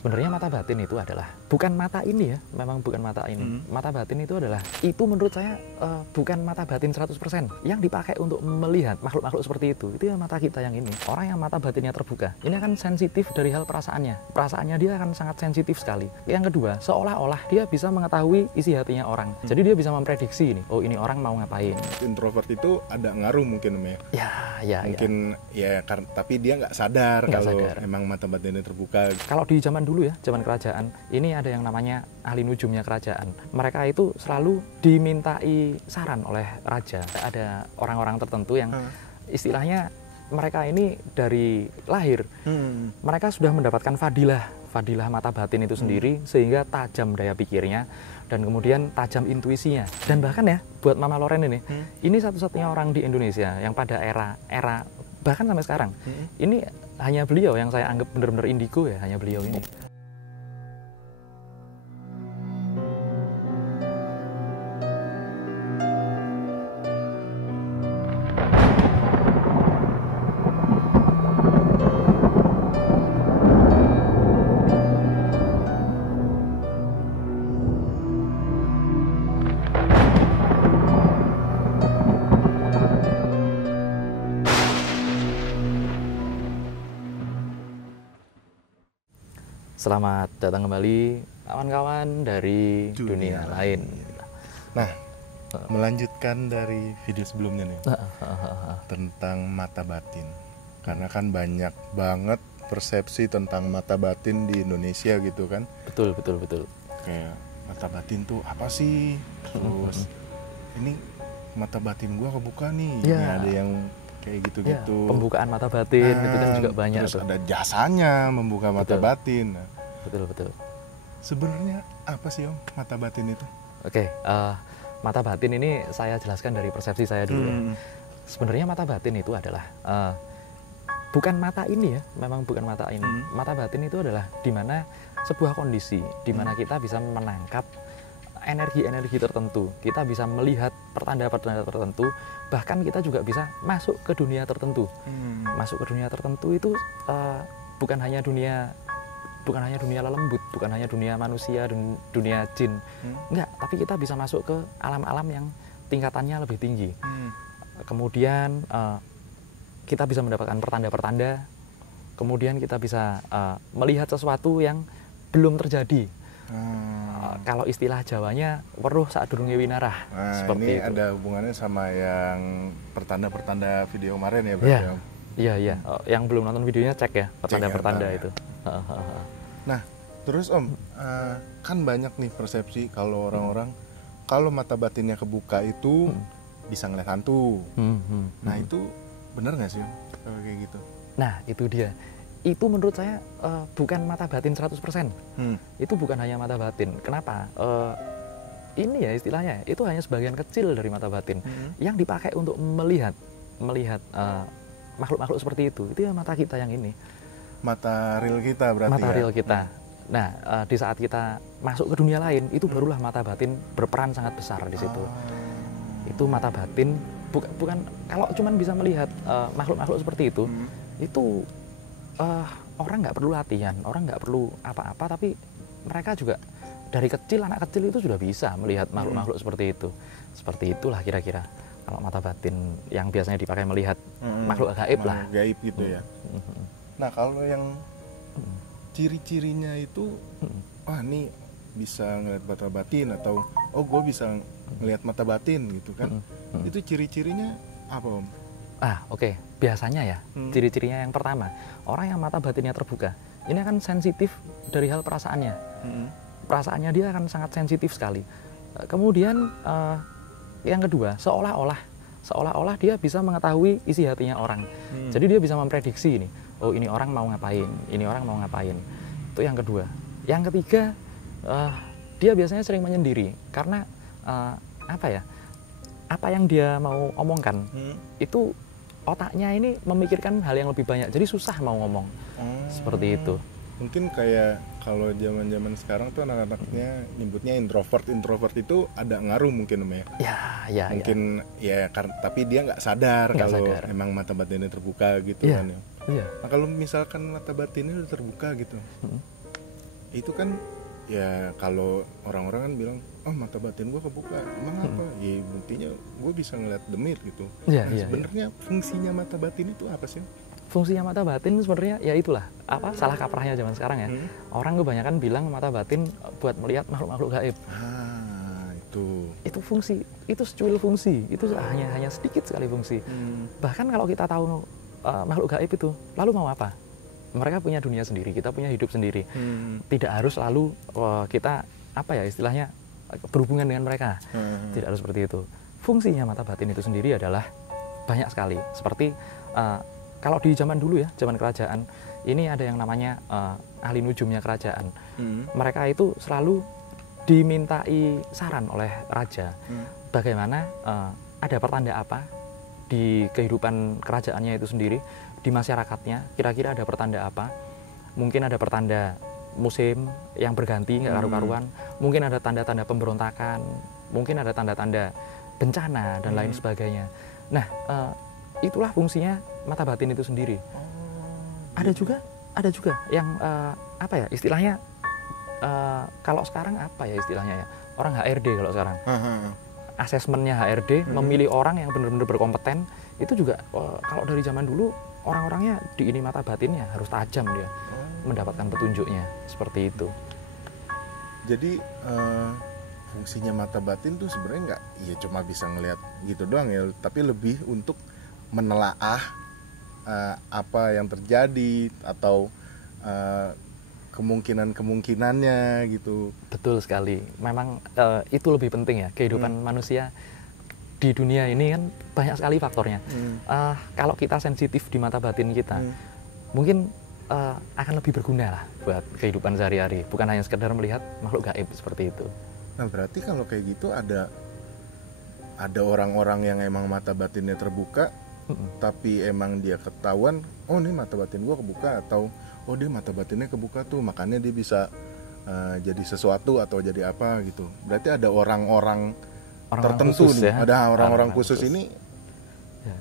Sebenarnya mata batin itu adalah bukan mata ini ya, memang bukan mata ini. Mata batin itu adalah, itu menurut saya bukan mata batin 100%. Yang dipakai untuk melihat makhluk-makhluk seperti itu ya mata kita yang ini. Orang yang mata batinnya terbuka, ini akan sensitif dari hal perasaannya. Perasaannya dia akan sangat sensitif sekali. Yang kedua, seolah-olah dia bisa mengetahui isi hatinya orang. Jadi dia bisa memprediksi ini, oh ini orang mau ngapain. Introvert itu ada ngaruh mungkin Ya. Mungkin ya tapi dia nggak sadar kalau emang mata batinnya terbuka. Kalau di zaman dulu ya, zaman kerajaan, ini ada yang namanya ahli nujumnya kerajaan. Mereka itu selalu dimintai saran oleh raja. Ada orang-orang tertentu yang istilahnya mereka ini dari lahir, mereka sudah mendapatkan fadilah mata batin itu sendiri, sehingga tajam daya pikirnya dan kemudian tajam intuisinya. Dan bahkan ya, buat Mama Loren ini satu-satunya orang di Indonesia yang pada era bahkan sampai sekarang, ini hanya beliau yang saya anggap benar-benar indigo ya, hanya beliau ini. Selamat datang kembali kawan-kawan dari dunia lain. Nah, melanjutkan dari video sebelumnya nih tentang mata batin. Karena kan banyak banget persepsi tentang mata batin di Indonesia gitu kan. Betul. Kayak mata batin tuh apa sih? Terus ini mata batin gua kebuka nih. Ya. Ini ada yang kayak gitu-gitu. Pembukaan mata batin itu kan juga banyak. Terus ada jasanya membuka mata batin. Betul. Sebenarnya apa sih Om mata batin itu? Oke, mata batin ini saya jelaskan dari persepsi saya dulu ya. Sebenarnya mata batin itu adalah bukan mata ini ya, memang bukan mata ini. Mata batin itu adalah dimana sebuah kondisi dimana kita bisa menangkap energi-energi tertentu, kita bisa melihat pertanda-pertanda tertentu, bahkan kita juga bisa masuk ke dunia tertentu. Masuk ke dunia tertentu itu bukan hanya dunia lelembut, bukan hanya dunia manusia, dunia jin, enggak, tapi kita bisa masuk ke alam-alam yang tingkatannya lebih tinggi. Kemudian kita bisa mendapatkan pertanda-pertanda, kemudian kita bisa melihat sesuatu yang belum terjadi. Kalau istilah Jawanya, weruh saat durunge winarah. Seperti ini itu. Ada hubungannya sama yang pertanda-pertanda video kemarin ya berarti Om? Iya. Yang belum nonton videonya cek ya, pertanda-pertanda itu. Nah, terus Om, kan banyak nih persepsi kalau orang-orang kalau mata batinnya kebuka itu bisa ngeliat hantu. Nah, itu benar nggak sih Om kalau kayak gitu? Nah, itu dia. Itu menurut saya bukan mata batin 100%. Itu bukan hanya mata batin. Kenapa? Ini ya istilahnya, itu hanya sebagian kecil dari mata batin yang dipakai untuk melihat makhluk-makhluk seperti itu ya mata kita yang ini. Mata real kita berarti. Mata real kita. Nah, di saat kita masuk ke dunia lain, itu barulah mata batin berperan sangat besar di situ. Itu mata batin bukan kalau cuman bisa melihat makhluk-makhluk seperti itu orang nggak perlu latihan, orang nggak perlu apa-apa, tapi mereka juga dari kecil, anak kecil itu sudah bisa melihat makhluk-makhluk seperti itu. Seperti itulah kira-kira kalau mata batin yang biasanya dipakai melihat makhluk gaib lah. Gaib gitu ya. Nah, kalau yang ciri-cirinya itu, wah ini bisa ngeliat mata batin atau gue bisa ngeliat mata batin gitu kan. Itu ciri-cirinya apa Om? Oke. Biasanya ya, ciri-cirinya yang pertama, orang yang mata batinnya terbuka, ini akan sensitif dari hal perasaannya. Perasaannya dia akan sangat sensitif sekali. Kemudian yang kedua, seolah-olah dia bisa mengetahui isi hatinya orang. Jadi dia bisa memprediksi ini, oh ini orang mau ngapain, ini orang mau ngapain. Itu yang kedua. Yang ketiga, dia biasanya sering menyendiri karena apa yang dia mau omongkan itu otaknya ini memikirkan hal yang lebih banyak, jadi susah mau ngomong. Seperti itu. Mungkin kayak kalau zaman-zaman sekarang tuh anak-anaknya nyebutnya introvert itu ada ngaruh mungkin Om ya. Ya. Mungkin ya tapi dia nggak sadar kalau emang mata batinnya terbuka gitu kan ya. Nah, kalau misalkan mata batinnya udah terbuka gitu, itu kan ya kalau orang-orang kan bilang, oh mata batin gue kebuka, emang apa? Ya buktinya gue bisa ngeliat demit gitu. Nah, sebenarnya fungsinya mata batin itu apa sih? Fungsinya mata batin sebenarnya ya itulah apa salah kaprahnya zaman sekarang ya. Orang kebanyakan bilang mata batin buat melihat makhluk-makhluk gaib. Itu fungsi, itu secuil fungsi, itu hanya sedikit sekali fungsi. Bahkan kalau kita tahu makhluk gaib itu, lalu mau apa? Mereka punya dunia sendiri, kita punya hidup sendiri. Tidak harus lalu kita apa ya istilahnya berhubungan dengan mereka. Tidak harus seperti itu. Fungsinya mata batin itu sendiri adalah banyak sekali. Seperti kalau di zaman dulu ya, zaman kerajaan, ini ada yang namanya ahli nujumnya kerajaan. Mereka itu selalu dimintai saran oleh raja. Bagaimana ada pertanda apa di kehidupan kerajaannya itu sendiri, di masyarakatnya, kira-kira ada pertanda apa? Mungkin ada pertanda musim yang berganti nggak karu-karuan, mungkin ada tanda-tanda pemberontakan, mungkin ada tanda-tanda bencana dan lain sebagainya. Nah, itulah fungsinya mata batin itu sendiri. Ada juga yang apa ya istilahnya, kalau sekarang apa ya istilahnya ya, orang HRD kalau sekarang. Asesmennya HRD, memilih orang yang benar-benar berkompeten, itu juga kalau dari zaman dulu orang-orangnya di ini mata batinnya harus tajam dia mendapatkan petunjuknya, seperti itu. Jadi fungsinya mata batin tuh sebenarnya nggak ya cuma bisa ngelihat gitu doang ya, tapi lebih untuk menelaah apa yang terjadi atau kemungkinannya gitu. Betul sekali. Memang itu lebih penting ya, kehidupan manusia di dunia ini kan banyak sekali faktornya. Kalau kita sensitif di mata batin kita, mungkin akan lebih berguna lah buat kehidupan sehari-hari, bukan hanya sekedar melihat makhluk gaib seperti itu. Nah berarti kalau kayak gitu ada orang-orang yang emang mata batinnya terbuka, tapi emang dia ketahuan, oh ini mata batin gua kebuka, atau oh dia mata batinnya kebuka tuh, makanya dia bisa jadi sesuatu atau jadi apa gitu. Berarti ada orang-orang tertentu khusus, nih, ya? Ada orang-orang khusus ini. Ya.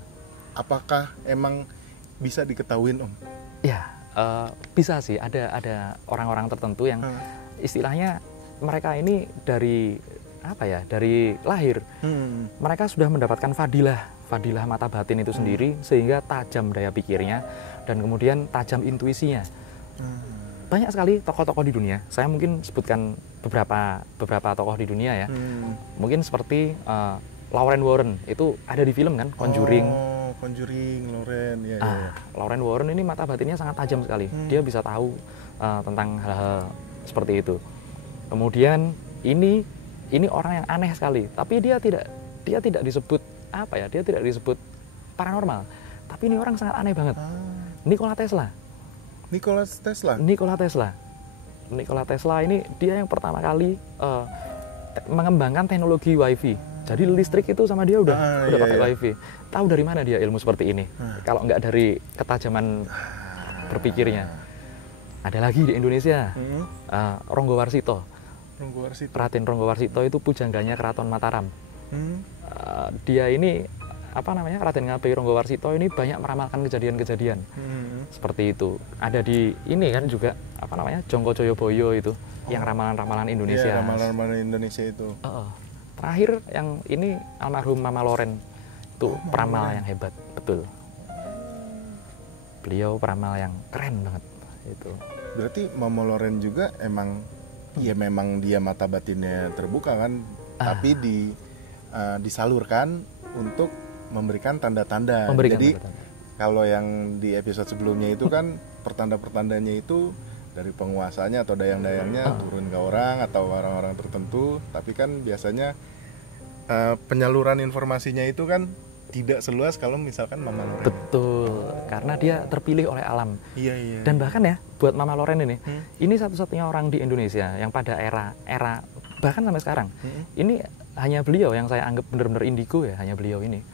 Apakah emang bisa diketahuin Om? Ya, bisa sih. Ada orang-orang tertentu yang istilahnya mereka ini dari apa ya? Dari lahir mereka sudah mendapatkan fadilah mata batin itu sendiri, sehingga tajam daya pikirnya dan kemudian tajam intuisinya. Banyak sekali tokoh-tokoh di dunia. Saya mungkin sebutkan beberapa tokoh di dunia ya. Mungkin seperti Lauren Warren, itu ada di film kan, Conjuring. Lauren, ya. Lauren Warren ini mata batinnya sangat tajam sekali. Dia bisa tahu tentang hal-hal seperti itu. Kemudian ini orang yang aneh sekali, tapi dia tidak disebut apa ya? Dia tidak disebut paranormal. Tapi ini orang sangat aneh banget. Nikola Tesla ini dia yang pertama kali mengembangkan teknologi WiFi. Jadi listrik itu sama dia udah pakai WiFi. Tahu dari mana dia ilmu seperti ini? Kalau nggak dari ketajaman berpikirnya. Ada lagi di Indonesia, Ronggo Warsito. Raden Ronggo Warsito itu pujangganya Keraton Mataram. Dia ini Raden Ngabei Ronggo Warsito ini banyak meramalkan kejadian-kejadian seperti itu. Ada di ini kan juga Jongko Joyoboyo itu, yang ramalan-ramalan Indonesia. Iya, ramalan-ramalan Indonesia itu. Terakhir yang ini almarhum Mama Loren itu peramal yang hebat, betul. Beliau peramal yang keren banget itu. Berarti Mama Loren juga emang ya memang dia mata batinnya terbuka kan, tapi disalurkan untuk memberikan tanda-tanda. Jadi kalau yang di episode sebelumnya itu kan pertanda-pertandanya itu dari penguasanya atau dayang-dayangnya turun ke orang atau orang-orang tertentu, tapi kan biasanya penyaluran informasinya itu kan tidak seluas kalau misalkan Mama Loren. Betul, karena dia terpilih oleh alam. Iya. Dan bahkan ya buat Mama Loren ini satu-satunya orang di Indonesia yang pada era bahkan sampai sekarang ini hanya beliau yang saya anggap benar-benar indigo ya, hanya beliau ini.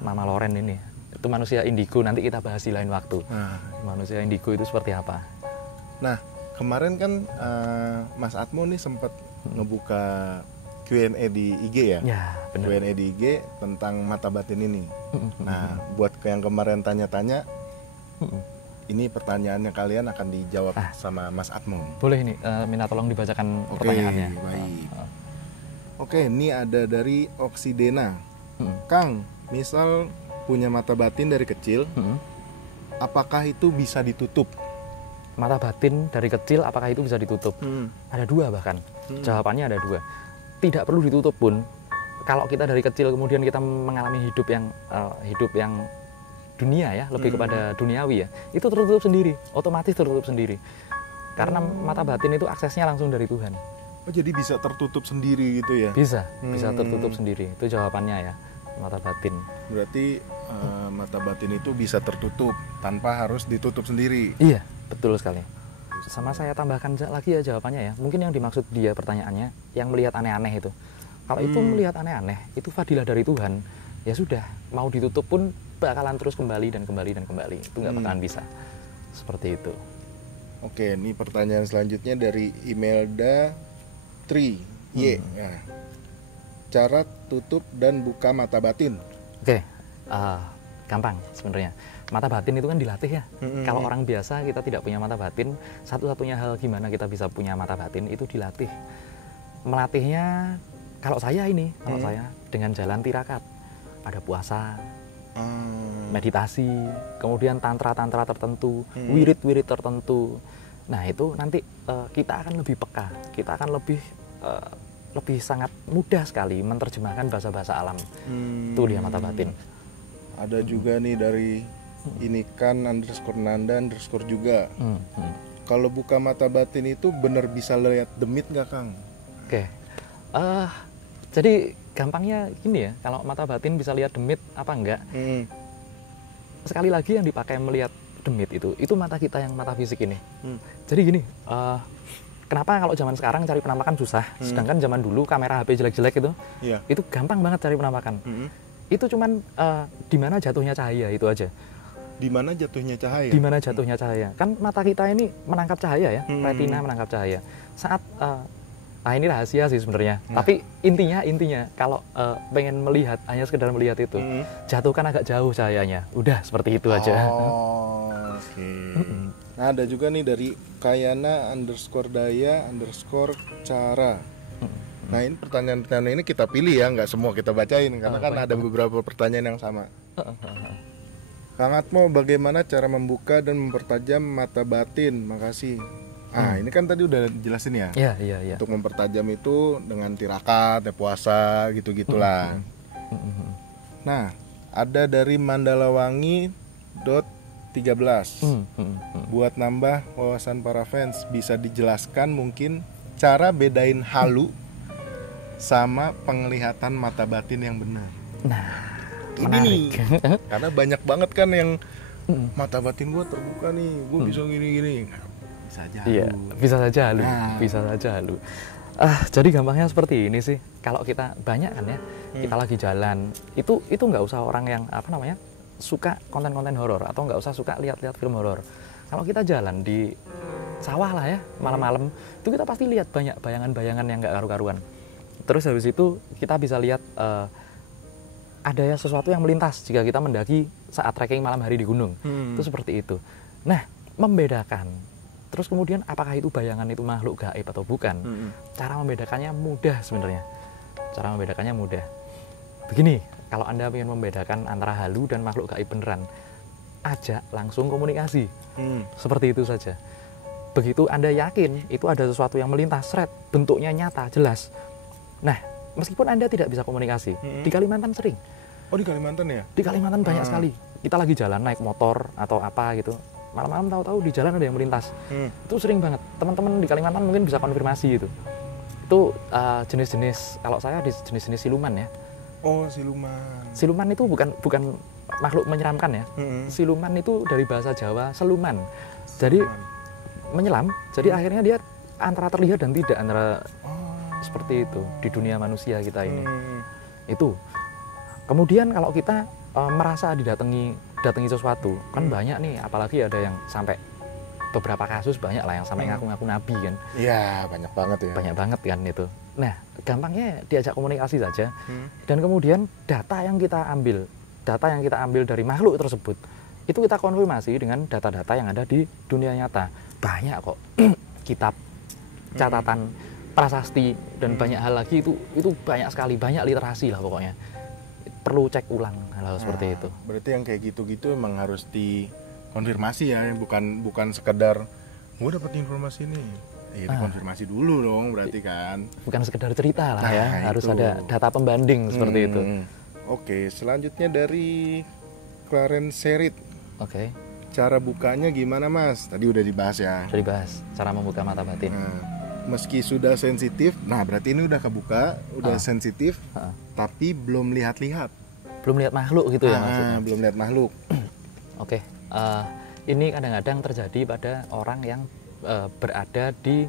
Mama Loren ini itu manusia indigo, nanti kita bahas di lain waktu. Manusia indigo itu seperti apa. Nah kemarin kan Mas Atmo nih sempat ngebuka Q&A di IG ya? Ya, benar. Q&A di IG tentang mata batin ini. Nah buat yang kemarin tanya-tanya, ini pertanyaannya kalian akan dijawab sama Mas Atmo. Boleh ini, minta tolong dibacakan pertanyaannya. Baik. Oke, ini ada dari Oksidena. Kang, misal punya mata batin dari kecil, apakah itu bisa ditutup? Mata batin dari kecil, apakah itu bisa ditutup? Ada dua bahkan. Jawabannya ada dua. Tidak perlu ditutup pun. Kalau kita dari kecil kemudian kita mengalami hidup yang dunia ya, lebih kepada duniawi ya, itu tertutup sendiri, otomatis tertutup sendiri. Karena mata batin itu aksesnya langsung dari Tuhan. Oh, jadi bisa tertutup sendiri gitu ya? Bisa tertutup sendiri. Itu jawabannya ya, mata batin. Berarti mata batin itu bisa tertutup tanpa harus ditutup sendiri. Iya, betul sekali. Sama saya tambahkan lagi ya jawabannya ya. Mungkin yang dimaksud dia pertanyaannya, yang melihat aneh-aneh itu. Kalau itu melihat aneh-aneh, itu fadilah dari Tuhan. Ya sudah, mau ditutup pun bakalan terus kembali dan kembali dan kembali. Itu nggak bakalan bisa. Seperti itu. Oke, ini pertanyaan selanjutnya dari Imelda Tri Y. Nah, cara tutup dan buka mata batin. Oke, gampang sebenarnya. Mata batin itu kan dilatih ya. Kalau orang biasa kita tidak punya mata batin, satu-satunya hal gimana kita bisa punya mata batin itu dilatih. Melatihnya kalau saya dengan jalan tirakat. Ada puasa, meditasi, kemudian tantra-tantra tertentu, wirid-wirid tertentu. Nah itu nanti kita akan lebih peka, kita akan lebih sangat mudah sekali menerjemahkan bahasa-bahasa alam. Itu dia mata batin. Ada juga nih dari ini kan _Nanda_ juga. Kalau buka mata batin itu benar bisa lihat demit nggak, Kang? Oke. Jadi gampangnya gini ya, kalau mata batin bisa lihat demit apa enggak? Sekali lagi yang dipakai melihat demit itu mata kita yang mata fisik ini. Jadi gini, kenapa kalau zaman sekarang cari penampakan susah, sedangkan zaman dulu kamera HP jelek-jelek itu gampang banget cari penampakan. Itu cuman di mana jatuhnya cahaya itu aja. Di mana jatuhnya cahaya? Di mana jatuhnya cahaya? Kan mata kita ini menangkap cahaya ya, retina menangkap cahaya. Saat ini rahasia sih sebenarnya. Tapi intinya kalau pengen melihat, hanya sekedar melihat itu, jatuhkan agak jauh cahayanya. Udah seperti itu aja. Oke. Nah, ada juga nih dari Kayana _Daya_cara. Nah, ini pertanyaan-pertanyaan ini kita pilih ya, nggak semua kita bacain karena kan ada beberapa pertanyaan yang sama. Kang Atmo, bagaimana cara membuka dan mempertajam mata batin? Makasih. Ini kan tadi udah jelasin ya. Iya. Untuk mempertajam itu dengan tirakat, puasa, gitu-gitulah. Nah, ada dari Mandalawangi.13. Buat nambah wawasan para fans, bisa dijelaskan mungkin cara bedain halu sama penglihatan mata batin yang benar. Nah, ini nih, karena banyak banget kan yang mata batin gue terbuka nih, gue bisa gini-gini. Bisa aja halu. Iya, bisa saja halu. Jadi gampangnya seperti ini sih. Kalau kita banyak kan ya, kita lagi jalan, itu nggak usah orang yang suka konten-konten horor atau nggak usah suka lihat-lihat film horor. Kalau kita jalan di sawah lah ya, malam-malam, itu kita pasti lihat banyak bayangan-bayangan yang nggak karu-karuan. Terus habis itu kita bisa lihat ada sesuatu yang melintas jika kita mendaki saat trekking malam hari di gunung. Itu seperti itu. Nah, membedakan. Terus kemudian apakah itu bayangan itu makhluk gaib atau bukan? Cara membedakannya mudah sebenarnya. Cara membedakannya mudah. Begini, kalau Anda ingin membedakan antara halu dan makhluk gaib beneran, ajak langsung komunikasi. Seperti itu saja. Begitu Anda yakin itu ada sesuatu yang melintas, bentuknya nyata, jelas. Nah, meskipun Anda tidak bisa komunikasi, di Kalimantan sering. Oh, di Kalimantan ya? Di Kalimantan banyak sekali. Kita lagi jalan naik motor atau apa gitu, malam-malam tahu-tahu di jalan ada yang melintas. Itu sering banget. Teman-teman di Kalimantan mungkin bisa konfirmasi itu. Itu jenis-jenis, kalau saya di jenis-jenis siluman ya. Oh, siluman. Siluman itu bukan makhluk menyeramkan ya. Siluman itu dari bahasa Jawa seluman. Jadi menyelam. Jadi akhirnya dia antara terlihat dan tidak, antara seperti itu di dunia manusia kita ini. Itu. Kemudian kalau kita merasa didatangi sesuatu, kan banyak nih, apalagi ada yang sampai beberapa kasus banyak lah yang sampai ngaku-ngaku nabi kan. Iya, banyak banget ya. Banyak banget kan itu. Nah, gampangnya diajak komunikasi saja. Dan kemudian data yang kita ambil dari makhluk tersebut, Itu kita konfirmasi dengan data-data yang ada di dunia nyata. Banyak kok kitab, catatan, prasasti, dan banyak hal lagi itu banyak sekali, banyak literasi lah pokoknya. Perlu cek ulang hal-hal seperti itu. Berarti yang kayak gitu-gitu emang harus dikonfirmasi ya, bukan sekedar gue dapet informasi nih. Ya dikonfirmasi dulu dong berarti kan. Bukan sekedar cerita lah ya, harus itu. ada data pembanding seperti itu. Oke, selanjutnya dari Clarence Serit. Oke. Cara bukanya gimana Mas? Tadi udah dibahas ya. Sudah dibahas, cara membuka mata batin. Meski sudah sensitif, nah berarti ini udah kebuka, udah sensitif, tapi belum lihat-lihat. Belum lihat makhluk gitu ya maksudnya? Belum lihat makhluk. Oke, ini kadang-kadang terjadi pada orang yang berada di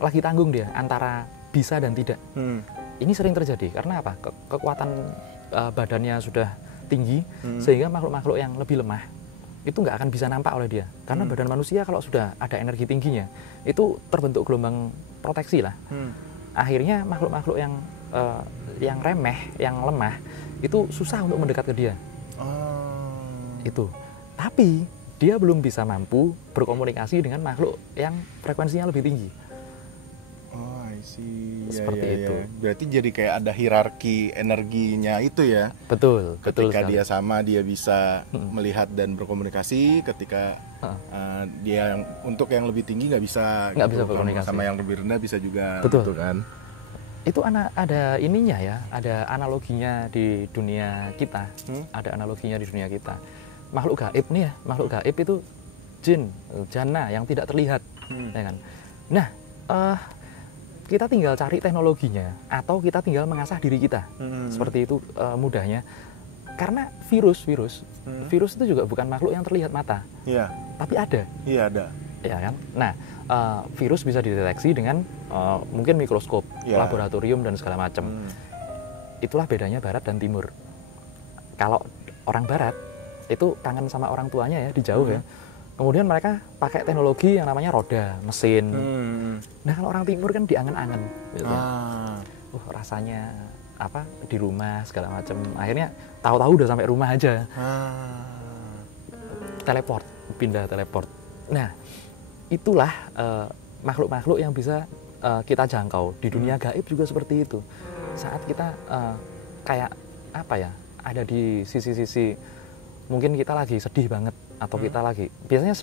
lagi tanggung dia antara bisa dan tidak. Ini sering terjadi karena apa? Kekuatan badannya sudah tinggi sehingga makhluk-makhluk yang lebih lemah itu nggak akan bisa nampak oleh dia karena badan manusia kalau sudah ada energi tingginya itu terbentuk gelombang proteksi lah. Akhirnya makhluk-makhluk yang remeh, yang lemah itu susah untuk mendekat ke dia. Itu. Tapi dia belum bisa mampu berkomunikasi dengan makhluk yang frekuensinya lebih tinggi. Oh, I see. Seperti itu. Berarti jadi kayak ada hierarki energinya itu ya. Betul. Ketika Betul dia sama dia bisa melihat dan berkomunikasi. Ketika dia untuk yang lebih tinggi nggak bisa berkomunikasi. Sama yang lebih rendah bisa juga. Betul gitu kan. Itu ada ininya ya, ada analoginya di dunia kita. Ada analoginya di dunia kita. Makhluk gaib nih ya, makhluk gaib itu jin, jana yang tidak terlihat, ya kan? Nah, kita tinggal cari teknologinya atau kita tinggal mengasah diri kita, seperti itu mudahnya. Karena virus itu juga bukan makhluk yang terlihat mata, tapi ada. Iya ada. Ya kan? Nah, virus bisa dideteksi dengan mungkin mikroskop, laboratorium dan segala macam. Itulah bedanya Barat dan Timur. Kalau orang Barat itu kangen sama orang tuanya ya di jauh ya. Kemudian mereka pakai teknologi yang namanya roda, mesin. Nah kalau orang Timur kan diangen-angen. Gitu. Rasanya apa di rumah segala macam. Akhirnya tahu-tahu udah sampai rumah aja. Teleport, pindah teleport. Nah itulah makhluk-makhluk yang bisa kita jangkau di dunia gaib juga seperti itu. Saat kita kayak apa ya, ada di sisi-sisi mungkin kita lagi sedih banget atau kita biasanya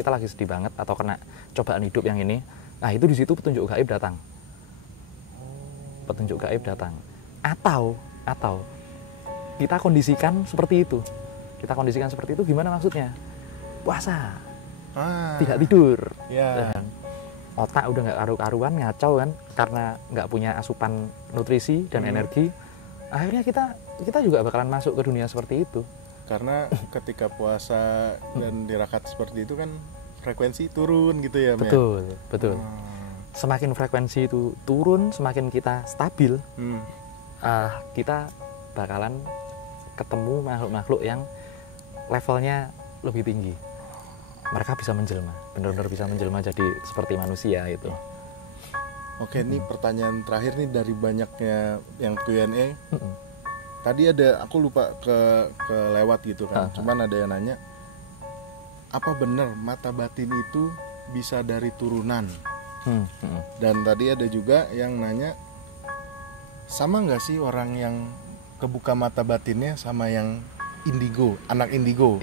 kita lagi sedih banget atau kena cobaan hidup yang ini. Nah itu di situ petunjuk gaib datang. Petunjuk gaib datang. Atau kita kondisikan seperti itu. Kita kondisikan seperti itu gimana maksudnya? Puasa. Tidak tidur. Dan otak udah nggak karu-karuan, ngacau kan karena nggak punya asupan nutrisi dan energi. Akhirnya kita juga bakalan masuk ke dunia seperti itu. Karena ketika puasa dan dirakat seperti itu kan frekuensi turun gitu ya. Betul. Semakin frekuensi itu turun, semakin kita stabil, kita bakalan ketemu makhluk-makhluk yang levelnya lebih tinggi. Mereka bisa menjelma, benar-benar bisa menjelma jadi seperti manusia itu. Oke, ini pertanyaan terakhir nih dari banyaknya yang Q&A. Tadi ada, aku lupa ke lewat gitu kan. Cuman ada yang nanya, apa benar mata batin itu bisa dari turunan? Dan tadi ada juga yang nanya, sama nggak sih orang yang kebuka mata batinnya sama yang indigo, anak indigo?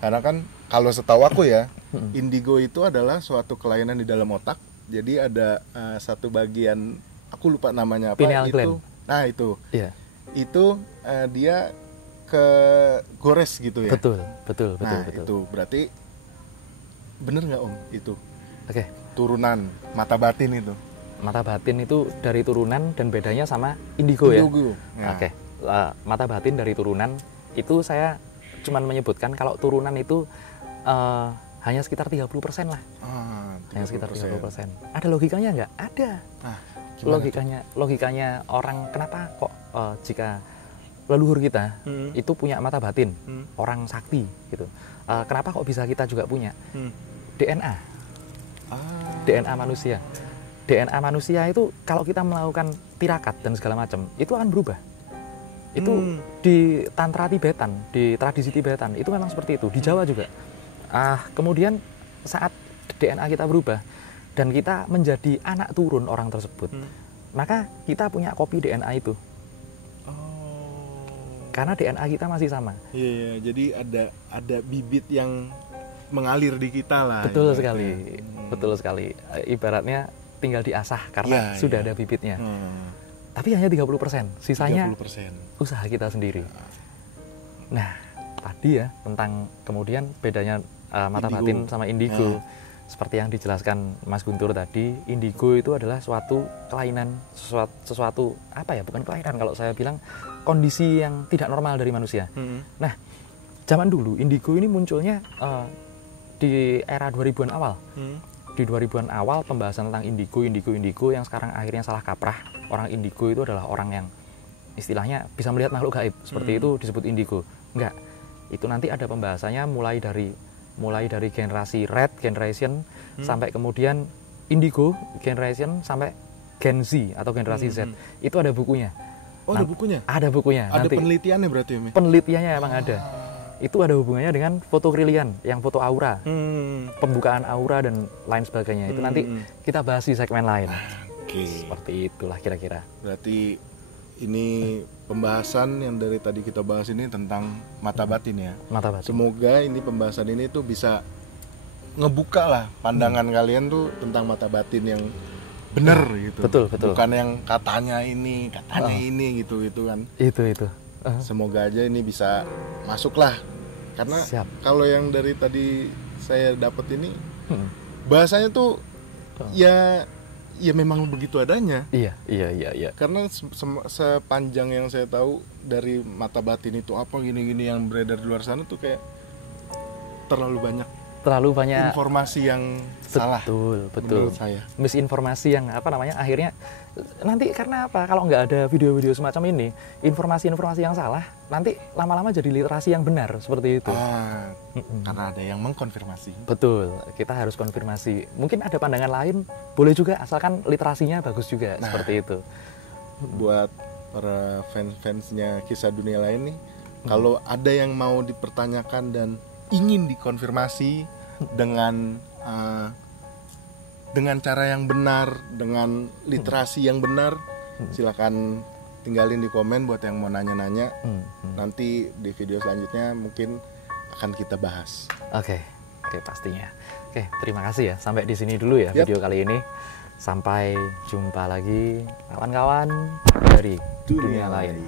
Karena kan kalau setahu aku ya, indigo itu adalah suatu kelainan di dalam otak. Jadi ada satu bagian, aku lupa namanya apa. Pineal gland. Nah itu. Iya. Itu dia ke gores gitu ya. Betul. Itu berarti bener nggak Om itu? Oke. Turunan mata batin itu. Mata batin itu dari turunan dan bedanya sama indigo ya. Ya. Oke. Mata batin dari turunan itu saya cuman menyebutkan kalau turunan itu hanya sekitar 30% lah. Hanya sekitar 30%. Ada logikanya nggak? Ada. Logikanya orang kenapa kok jika leluhur kita itu punya mata batin, orang sakti gitu. Kenapa kok bisa kita juga punya? DNA. DNA manusia. DNA manusia itu kalau kita melakukan tirakat dan segala macam, itu akan berubah. Itu di tantra Tibetan, di tradisi Tibetan itu memang seperti itu. Di Jawa juga. Kemudian saat DNA kita berubah dan kita menjadi anak turun orang tersebut, maka kita punya kopi DNA itu. Karena DNA kita masih sama. Iya, jadi ada bibit yang mengalir di kita lah. Betul sekali, betul sekali. Ibaratnya tinggal diasah karena sudah ada bibitnya. Tapi hanya 30%, sisanya 30%. Usaha kita sendiri. Nah, tadi ya tentang kemudian bedanya mata batin sama indigo. Seperti yang dijelaskan Mas Guntur tadi, indigo itu adalah suatu kelainan, sesuatu apa ya, bukan kelainan kalau saya bilang, kondisi yang tidak normal dari manusia. Nah, zaman dulu indigo ini munculnya di era 2000-an awal. Di 2000-an awal pembahasan tentang indigo yang sekarang akhirnya salah kaprah. Orang indigo itu adalah orang yang istilahnya bisa melihat makhluk gaib, seperti itu disebut indigo. Enggak, itu nanti ada pembahasannya mulai dari generasi Red Generation sampai kemudian Indigo Generation sampai Gen Z atau generasi Z. Itu ada bukunya. Ada bukunya? Ada bukunya. Ada nanti, penelitiannya berarti ya? Penelitiannya emang ada. Itu ada hubungannya dengan foto krilian, yang foto aura, pembukaan aura dan lain sebagainya. Itu nanti kita bahas di segmen lain. Seperti itulah kira-kira. Berarti ini pembahasan yang dari tadi kita bahas ini tentang mata batin ya. Mata batin. Semoga ini pembahasan ini tuh bisa ngebuka lah pandangan kalian tuh tentang mata batin yang benar gitu. Betul. Bukan yang katanya ini gitu kan. Itu. Semoga aja ini bisa masuk lah. Karena kalau yang dari tadi saya dapat ini bahasanya tuh ya memang begitu adanya. Iya. Karena sepanjang yang saya tahu dari mata batin itu apa gini-gini yang beredar di luar sana tuh kayak terlalu banyak informasi yang salah. Betul. Menurut saya. Misinformasi yang akhirnya nanti karena apa? Kalau nggak ada video-video semacam ini, informasi-informasi yang salah nanti lama-lama jadi literasi yang benar seperti itu. Karena ada yang mengkonfirmasi. Betul. Kita harus konfirmasi. Mungkin ada pandangan lain, boleh juga asalkan literasinya bagus juga seperti itu. Buat para fans-fansnya Kisah Dunia Lain nih, kalau ada yang mau dipertanyakan dan ingin dikonfirmasi dengan cara yang benar, dengan literasi yang benar, silakan tinggalin di komen buat yang mau nanya-nanya. Nanti di video selanjutnya mungkin akan kita bahas. Oke, pastinya. Oke, terima kasih ya. Sampai di sini dulu ya video kali ini. Sampai jumpa lagi kawan-kawan dari dunia lain.